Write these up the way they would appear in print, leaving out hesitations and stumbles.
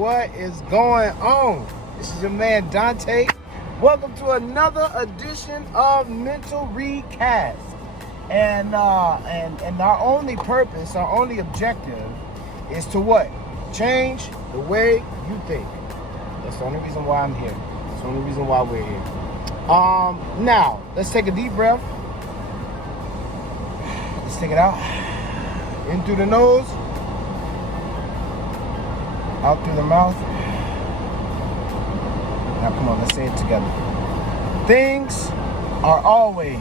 what is going on? This is your man Dante. Welcome to another edition of Mental Recast. And our only purpose, our only objective is to what? Change the way you think. That's the only reason why I'm here. That's the only reason why we're here. Now, let's take a deep breath. Let's take it out. In through the nose. Out through the mouth. Now come on, let's say it together. Things are always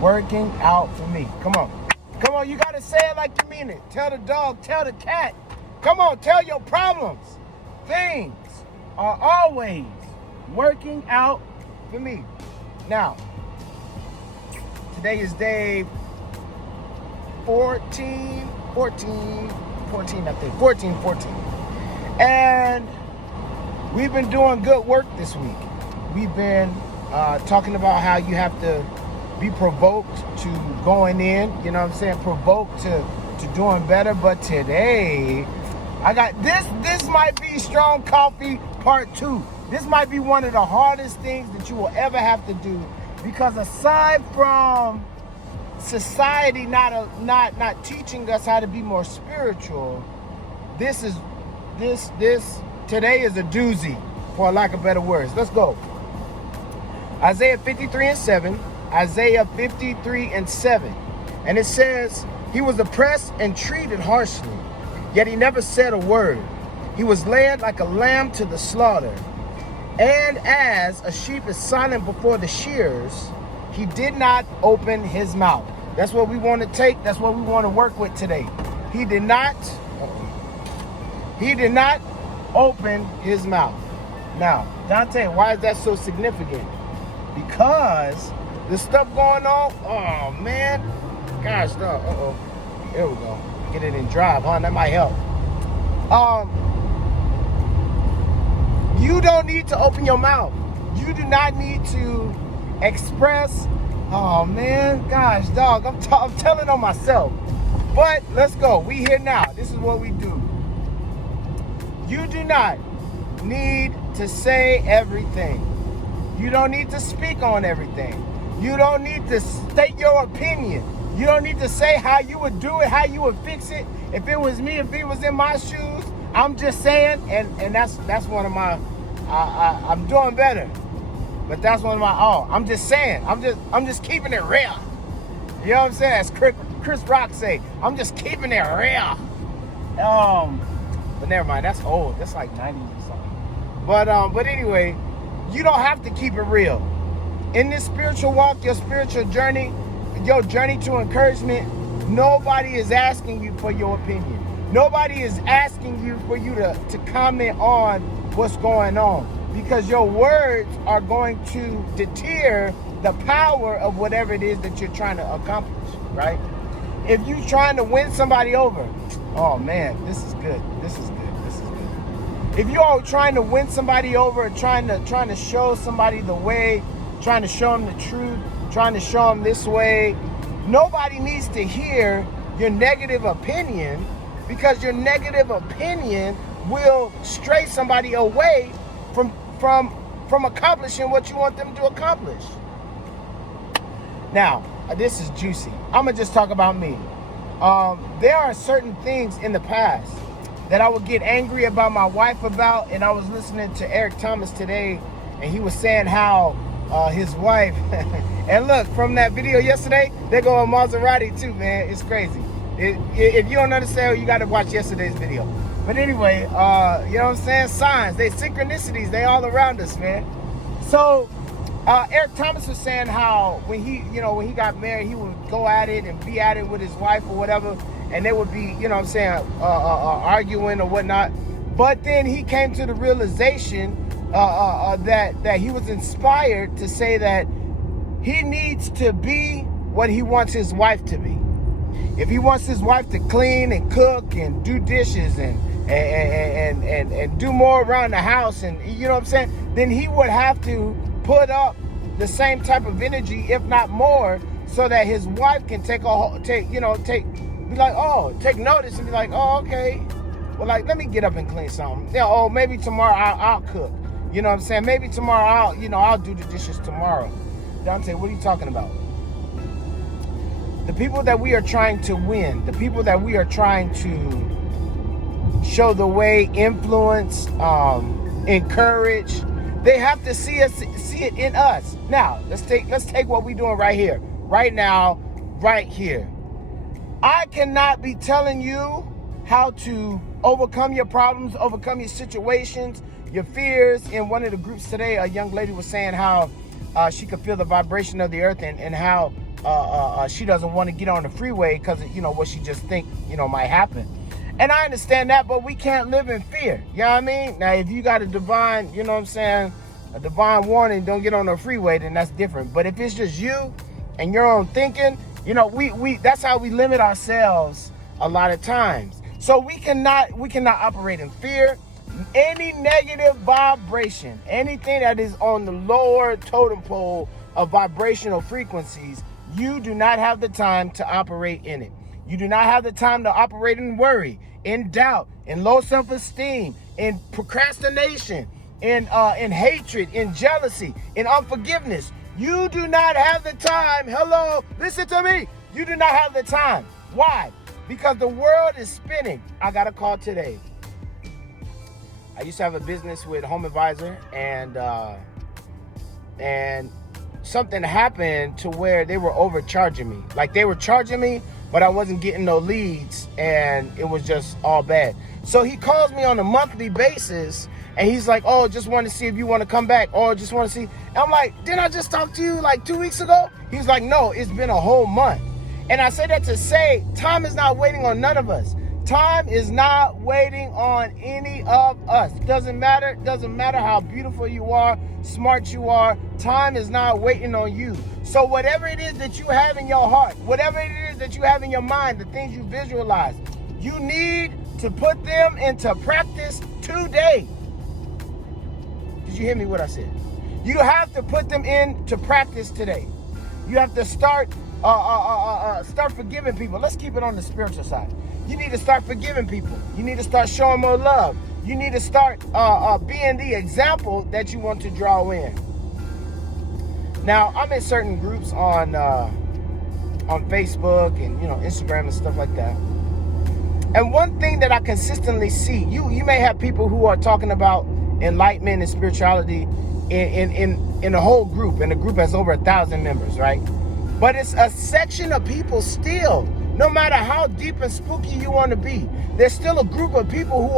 working out for me. Come on. Come on, you gotta say it like you mean it. Tell the dog, tell the cat. Come on, tell your problems. Things are always working out for me. Now, today is day 14, I think. 14. And we've been doing good work this week. We've been talking about how you have to be provoked to going in, you know what I'm saying? Provoked to doing better. But today, I got this might be Strong Coffee Part 2. This might be one of the hardest things that you will ever have to do, because aside from society not teaching us how to be more spiritual, today is a doozy, for lack of better words. Let's go. Isaiah 53:7. Isaiah 53:7. And it says, he was oppressed and treated harshly, yet he never said a word. He was led like a lamb to the slaughter. And as a sheep is silent before the shearers, he did not open his mouth. That's what we want to take. That's what we want to work with today. He did not open his mouth. Now, Dante, why is that so significant? Because the stuff going on, oh man, gosh, no, here we go. Get it in drive, huh? That might help. You don't need to open your mouth. You do not need to express. Oh man, gosh, dog, I'm telling on myself. But let's go. We here now. This is what we do. You do not need to say everything. You don't need to speak on everything. You don't need to state your opinion. You don't need to say how you would do it, how you would fix it. If it was me, if it was in my shoes, I'm just saying, and that's one of my, I'm doing better. But that's one of my, I'm just saying, I'm just keeping it real. You know what I'm saying? As Chris Rock say, I'm just keeping it real. But never mind, that's old. That's like 90s or something. But anyway, you don't have to keep it real. In this spiritual walk, your spiritual journey, your journey to encouragement, nobody is asking you for your opinion. Nobody is asking you for you to comment on what's going on, because your words are going to deter the power of whatever it is that you're trying to accomplish, right? If you're trying to win somebody over, oh man, this is good. If you are trying to win somebody over, trying to show somebody the way, trying to show them the truth, trying to show them this way, nobody needs to hear your negative opinion, because your negative opinion will stray somebody away from accomplishing what you want them to accomplish. Now, this is juicy. I'm gonna just talk about me. There are certain things in the past that I would get angry about my wife about, and I was listening to Eric Thomas today, and he was saying how his wife, and look, from that video yesterday, they go on Maserati too, man. It's crazy. If you don't understand, you got to watch yesterday's video. But anyway, you know what I'm saying? Signs, synchronicities, they all around us, man. So Eric Thomas was saying how when he got married, he would go at it and be at it with his wife or whatever, and they would be, you know what I'm saying, arguing or whatnot. But then he came to the realization that he was inspired to say that he needs to be what he wants his wife to be. If he wants his wife to clean and cook and do dishes and do more around the house, and you know what I'm saying, then he would have to put up the same type of energy, if not more, so that his wife can take notice and be like, oh, okay, Well, like, let me get up and clean something. Yeah, oh, maybe tomorrow I'll cook. You know what I'm saying? Maybe tomorrow I'll do the dishes tomorrow. Dante, what are you talking about? The people that we are trying to win, the people that we are trying to show the way, influence, encourage, they have to see it in us. Now, let's take what we're doing right here, right now, right here. I cannot be telling you how to overcome your problems, overcome your situations, your fears. In one of the groups today, a young lady was saying how she could feel the vibration of the earth and how she doesn't want to get on the freeway because of, what she just think, might happen. And I understand that, but we can't live in fear. You know what I mean? Now, if you got a divine, a divine warning, don't get on the freeway, then that's different. But if it's just you and your own thinking, we that's how we limit ourselves a lot of times. So we cannot operate in fear. Any negative vibration, anything that is on the lower totem pole of vibrational frequencies, you do not have the time to operate in it. You do not have the time to operate in worry, in doubt, in low self-esteem, in procrastination, in hatred, in jealousy, in unforgiveness. You do not have the time. Hello, listen to me. You do not have the time. Why? Because the world is spinning. I got a call today. I used to have a business with Home Advisor, and something happened to where they were overcharging me. Like, they were charging me, but I wasn't getting no leads, and it was just all bad. So he calls me on a monthly basis, and he's like, oh, just want to see if you want to come back, or just want to see. And I'm like, didn't I just talk to you like 2 weeks ago? He's like, no, it's been a whole month. And I say that to say, time is not waiting on none of us. Time is not waiting on any of us. Doesn't matter how beautiful you are, smart you are. Time is not waiting on you. So whatever it is that you have in your heart, whatever it is that you have in your mind, the things you visualize, you need to put them into practice today. Did you hear me what I said? You have to put them into practice today. You have to start forgiving people. Let's keep it on the spiritual side. You need to start forgiving people. You need to start showing more love. You need to start being the example that you want to draw in. Now, I'm in certain groups on Facebook and Instagram and stuff like that. And one thing that I consistently see, you may have people who are talking about enlightenment and spirituality in a whole group, and the group has over 1,000 members, right? But it's a section of people still. No matter how deep and spooky you want to be, there's still a group of people who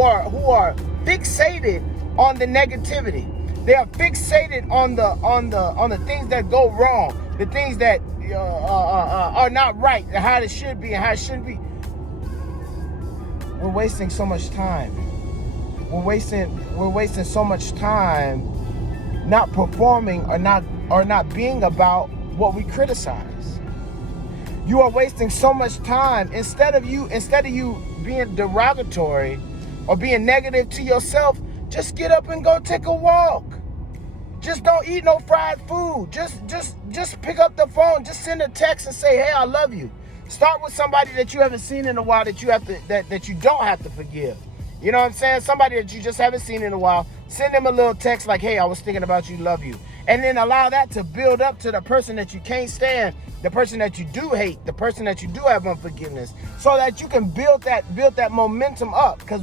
are fixated on the negativity. They are fixated on the things that go wrong, the things that are not right, how it should be and how it shouldn't be. We're wasting so much time. We're wasting so much time not performing or not being about what we criticize. You are wasting so much time. Instead of you being derogatory or being negative to yourself, just get up and go take a walk. Just don't eat no fried food. Just pick up the phone. Just send a text and say, hey, I love you. Start with somebody that you haven't seen in a while that you don't have to forgive. You know what I'm saying? Somebody that you just haven't seen in a while. Send them a little text like, hey, I was thinking about you, love you. And then allow that to build up to the person that you can't stand, the person that you do hate, the person that you do have unforgiveness, so that you can build that momentum up. Because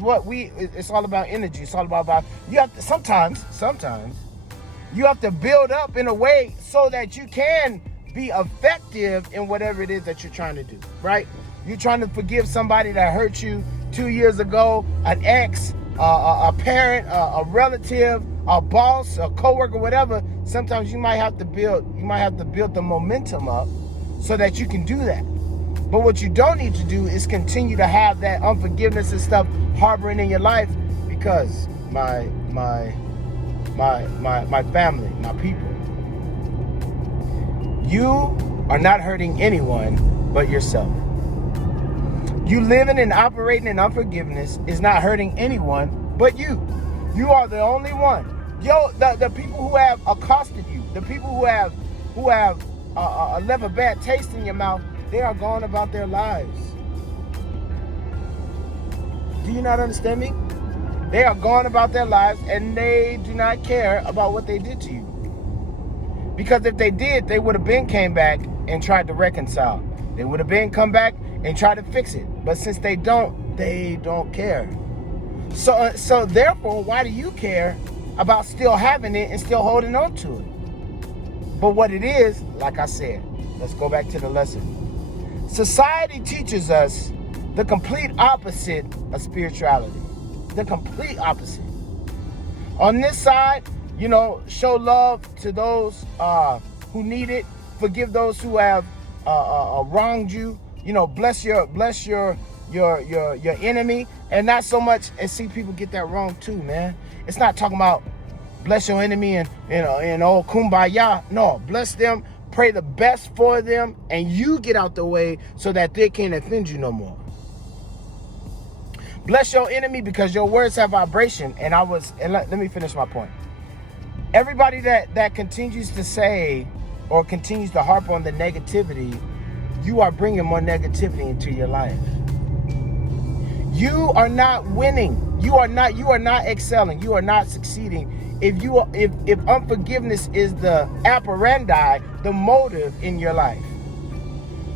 it's all about energy. It's all about you have to sometimes you have to build up in a way so that you can be effective in whatever it is that you're trying to do, right? You're trying to forgive somebody that hurt you 2 years ago, an ex, a parent, a relative, a boss, a coworker, whatever. Sometimes you might have to build the momentum up so that you can do that. But what you don't need to do is continue to have that unforgiveness and stuff harboring in your life, because my family, my people, you are not hurting anyone but yourself. You living and operating in unforgiveness is not hurting anyone but you. You are the only one. The people who have accosted you, the people who have left a bad taste in your mouth, they are going about their lives. Do you not understand me? They are going about their lives and they do not care about what they did to you. Because if they did, they would have been came back and tried to reconcile. They would have been come back and tried to fix it. But since they don't care. So therefore, why do you care about still having it and still holding on to it? But what it is, like I said, let's go back to the lesson. Society teaches us the complete opposite of spirituality. The complete opposite. On this side, show love to those who need it. Forgive those who have wronged you. Bless your enemy, and not so much. And see, people get that wrong too, man. It's not talking about bless your enemy and oh kumbaya. No, bless them, pray the best for them, and you get out the way so that they can't offend you no more. Bless your enemy because your words have vibration. And let me finish my point. Everybody that continues to say or continues to harp on the negativity, you are bringing more negativity into your life. You are not winning. You are not excelling. You are not succeeding. If unforgiveness is the operandi, the motive in your life.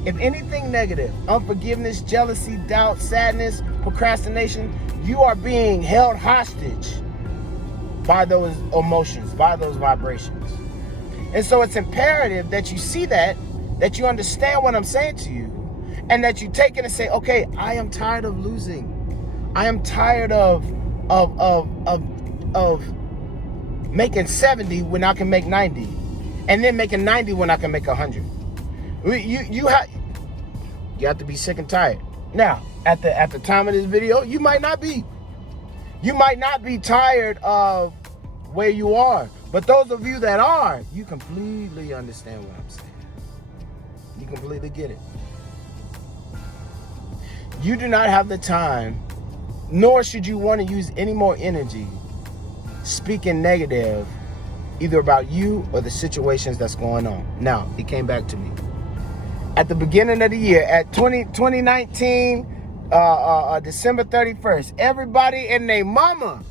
If anything negative, unforgiveness, jealousy, doubt, sadness, procrastination, you are being held hostage by those emotions, by those vibrations. And so it's imperative that you see that you understand what I'm saying to you, and that you take it and say, okay, I am tired of losing. I am tired of making 70 when I can make 90, and then making 90 when I can make 100. You have to be sick and tired. Now, at the time of this video, you might not be. You might not be tired of where you are. But those of you that are, you completely understand what I'm saying. You completely get it. You do not have the time, nor should you want to use any more energy speaking negative either about you or the situations that's going on. Now, it came back to me. At the beginning of the year, at 2019, December 31st, everybody and their mama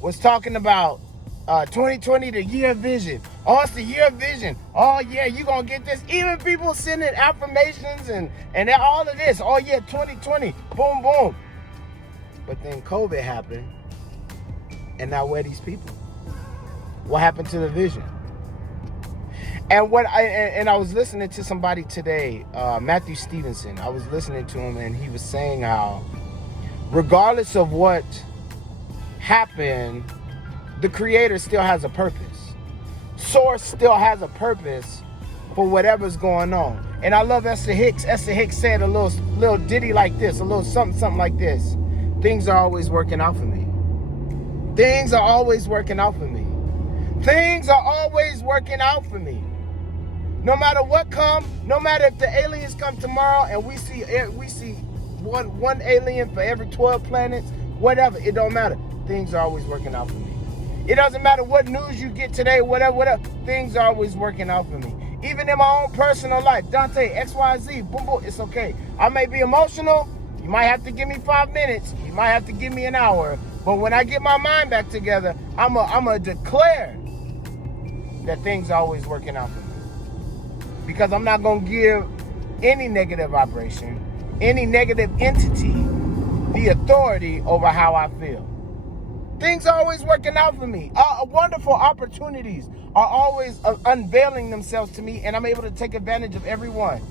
was talking about 2020, the year of vision. Oh, it's the year of vision. Oh, yeah, you going to get this. Even people sending affirmations and all of this. Oh, yeah, 2020, boom, boom. But then COVID happened, and now where are these people? What happened to the vision? And I was listening to somebody today, Matthew Stevenson. I was listening to him, and he was saying how, regardless of what happened, the Creator still has a purpose. Source still has a purpose for whatever's going on. And I love Esther Hicks. Esther Hicks said a little ditty like this, a little something like this. Things are always working out for me. Things are always working out for me. Things are always working out for me. No matter what comes, no matter if the aliens come tomorrow and we see one alien for every 12 planets, whatever, it don't matter. Things are always working out for me. It doesn't matter what news you get today, whatever, things are always working out for me. Even in my own personal life, Dante, XYZ, boom, boom, it's okay. I may be emotional. You might have to give me 5 minutes. You might have to give me an hour. But when I get my mind back together, I'm going to declare that things are always working out for me. Because I'm not going to give any negative vibration, any negative entity, the authority over how I feel. Things are always working out for me. Wonderful opportunities are always unveiling themselves to me, and I'm able to take advantage of every one.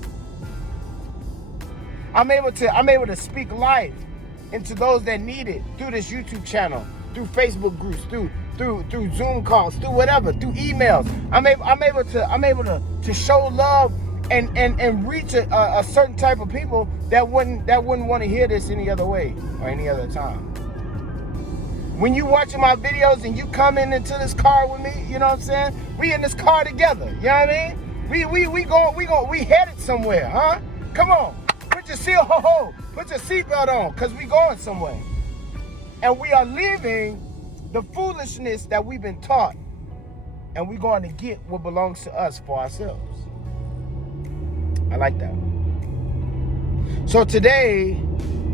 I'm able to speak life into those that need it through this YouTube channel, through Facebook groups, through Zoom calls, through whatever, through emails. I'm able to show love and reach a certain type of people that wouldn't want to hear this any other way or any other time. When you watching my videos and you come into this car with me, you know what I'm saying? We in this car together, you know what I mean? We headed somewhere, huh? Come on, put your seatbelt on, cause we going somewhere. And we are leaving the foolishness that we've been taught, and we're going to get what belongs to us for ourselves. I like that. So today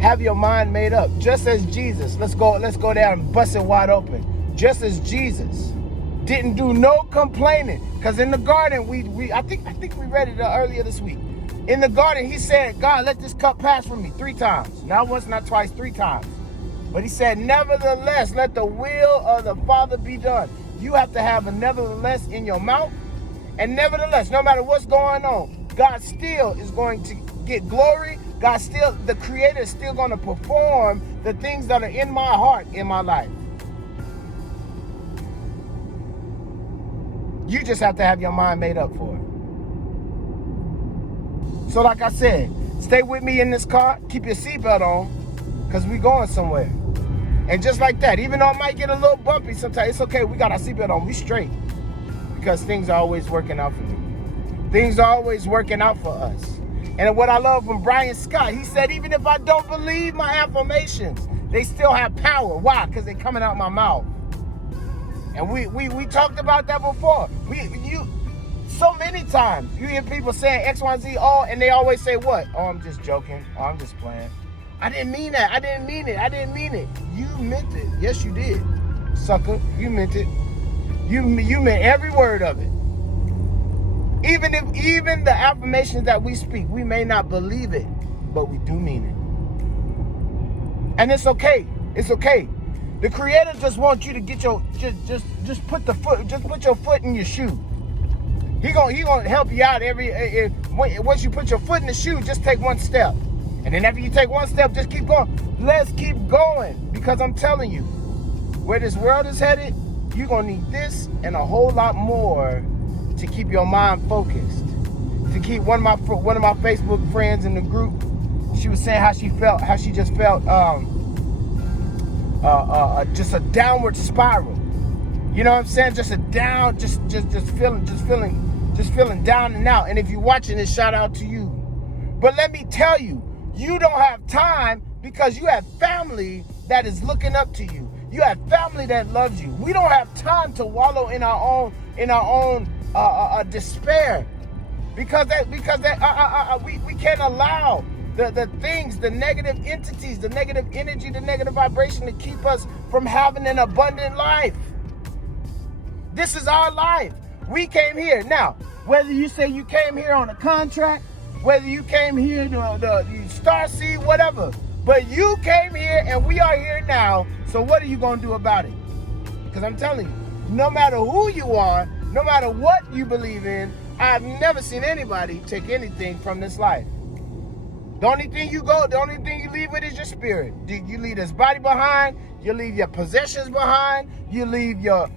have your mind made up. Just as Jesus, let's go down and bust it wide open. Just as Jesus didn't do no complaining, because in the garden, I think we read it earlier this week. In the garden, he said, God, let this cup pass from me 3 times. Not once, not twice, 3 times. But he said, nevertheless, let the will of the Father be done. You have to have a nevertheless in your mouth. And nevertheless, no matter what's going on, God still is going to get glory. The Creator is still going to perform the things that are in my heart, in my life. You just have to have your mind made up for it. So like I said, stay with me in this car. Keep your seatbelt on, because we're going somewhere. And just like that, even though it might get a little bumpy sometimes, it's okay. We got our seatbelt on. We straight. Because things are always working out for me. Things are always working out for us. And what I love from Brian Scott, he said, even if I don't believe my affirmations, they still have power. Why? Because they're coming out my mouth. And we talked about that before. So many times you hear people saying X, Y, Z, all, and they always say what? Oh, I'm just joking. Oh, I'm just playing. I didn't mean that. I didn't mean it. I didn't mean it. You meant it. Yes, you did, sucker. You meant it. You meant every word of it. Even the affirmations that we speak, we may not believe it, but we do mean it. And it's okay. It's okay. The Creator just wants you to get your just put your foot in your shoe. He gonna help you out once you put your foot in the shoe, just take one step. And then after you take one step, just keep going. Let's keep going, because I'm telling you, where this world is headed, you're gonna need this and a whole lot more to keep your mind focused. To keep one of my Facebook friends in the group, she was saying how she just felt just a downward spiral. You know what I'm saying? Just a down, just feeling down and out. And if you're watching this, shout out to you. But let me tell you, you don't have time because you have family that is looking up to you. You have family that loves you. We don't have time to wallow in our own despair, because we can't allow the things, the negative entities, the negative energy, the negative vibration to keep us from having an abundant life. This is our life. We came here. Now, whether you say you came here on a contract, whether you came here to the star seed, whatever, but you came here and we are here now. So what are you going to do about it? Because I'm telling you, no matter who you are, no matter what you believe in, I've never seen anybody take anything from this life. The only thing you leave with is your spirit. You leave this body behind. You leave your possessions behind. You leave your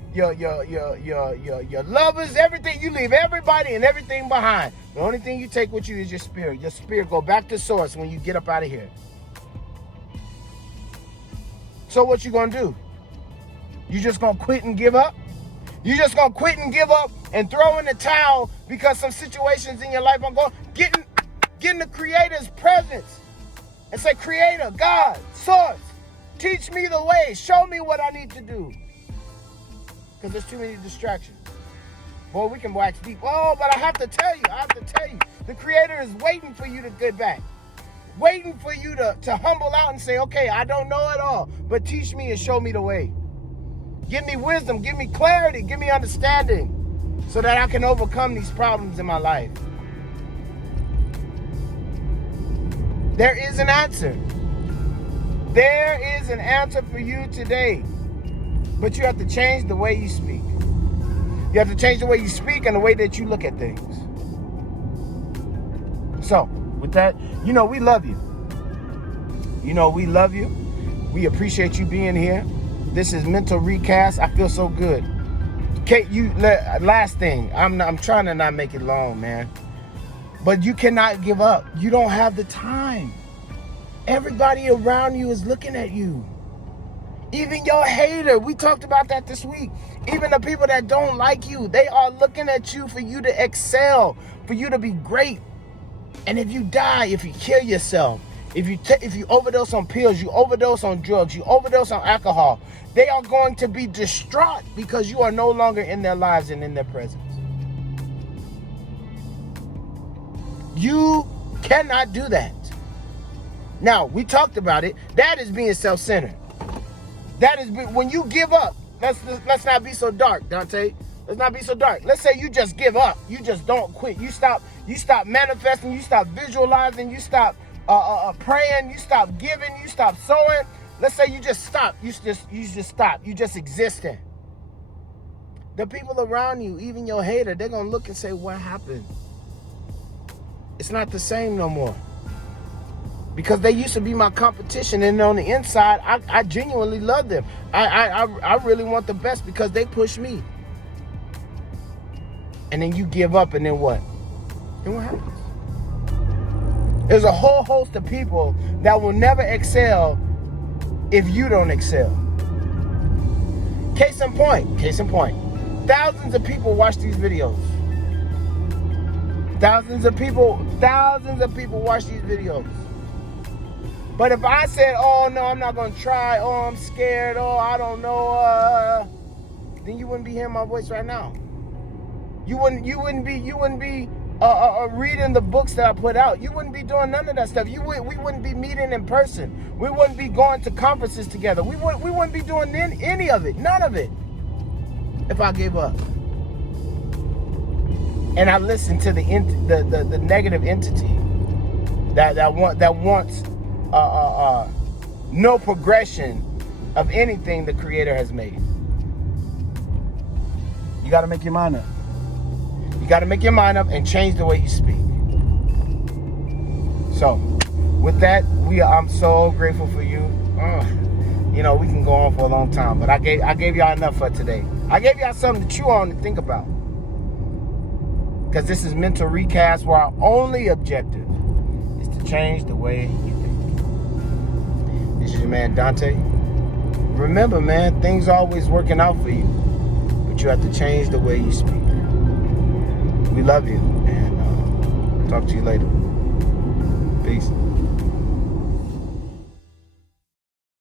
lovers, everything. You leave everybody and everything behind. The only thing you take with you is your spirit. Your spirit go back to source when you get up out of here. So what you gonna do? You just gonna quit and give up? You just gonna quit and give up and throw in the towel because some situations in your life are going? Get in the Creator's presence and say, Creator, God, Source, teach me the way. Show me what I need to do. Because there's too many distractions. Boy, we can wax deep. Oh, but I have to tell you, the Creator is waiting for you to get back. Waiting for you to humble out and say, okay, I don't know it all, but teach me and show me the way. Give me wisdom, give me clarity, give me understanding so that I can overcome these problems in my life. There is an answer. There is an answer for you today. But you have to change the way you speak. You have to change the way you speak and the way that you look at things. So, with that, we love you. We love you. We appreciate you being here. This is Mental Recast. I feel so good. Kate, last thing. I'm trying to not make it long, man. But you cannot give up. You don't have the time. Everybody around you is looking at you. Even your hater. We talked about that this week. Even the people that don't like you, they are looking at you for you to excel, for you to be great. And if you die, if you kill yourself, if you overdose on pills, you overdose on drugs, you overdose on alcohol, they are going to be distraught because you are no longer in their lives and in their presence. You cannot do that. Now, we talked about it. That is being self-centered. That is when you give up. Let's not be so dark, Dante. Let's not be so dark. Let's say you just give up. You just don't quit. You stop manifesting. You stop visualizing. You stop praying. You stop giving. You stop sowing. Let's say you just stop. You just stop. You just existing. The people around you, even your hater, they're gonna look and say, "What happened?" It's not the same no more. Because they used to be my competition, and on the inside, I genuinely love them. I really want the best because they push me. And then you give up, and then what? Then what happens? There's a whole host of people that will never excel if you don't excel. Case in point. Thousands of people watch these videos. Thousands of people watch these videos. But if I said, "Oh no, I'm not gonna try," "Oh, I'm scared," "Oh, I don't know," then you wouldn't be hearing my voice right now. You wouldn't be reading the books that I put out. You wouldn't be doing none of that stuff. We wouldn't be meeting in person. We wouldn't be going to conferences together. We wouldn't be doing any of it, none of it, if I gave up. And I listened to the negative entity that wants no progression of anything the Creator has made. You got to make your mind up. You got to make your mind up and change the way you speak. So, with that, I'm so grateful for you. We can go on for a long time, but I gave y'all enough for today. I gave y'all something to chew on and think about. Because this is Mental Recast, where our only objective is to change the way you think. This is your man, Dante. Remember, man, things are always working out for you, but you have to change the way you speak. We love you, and talk to you later.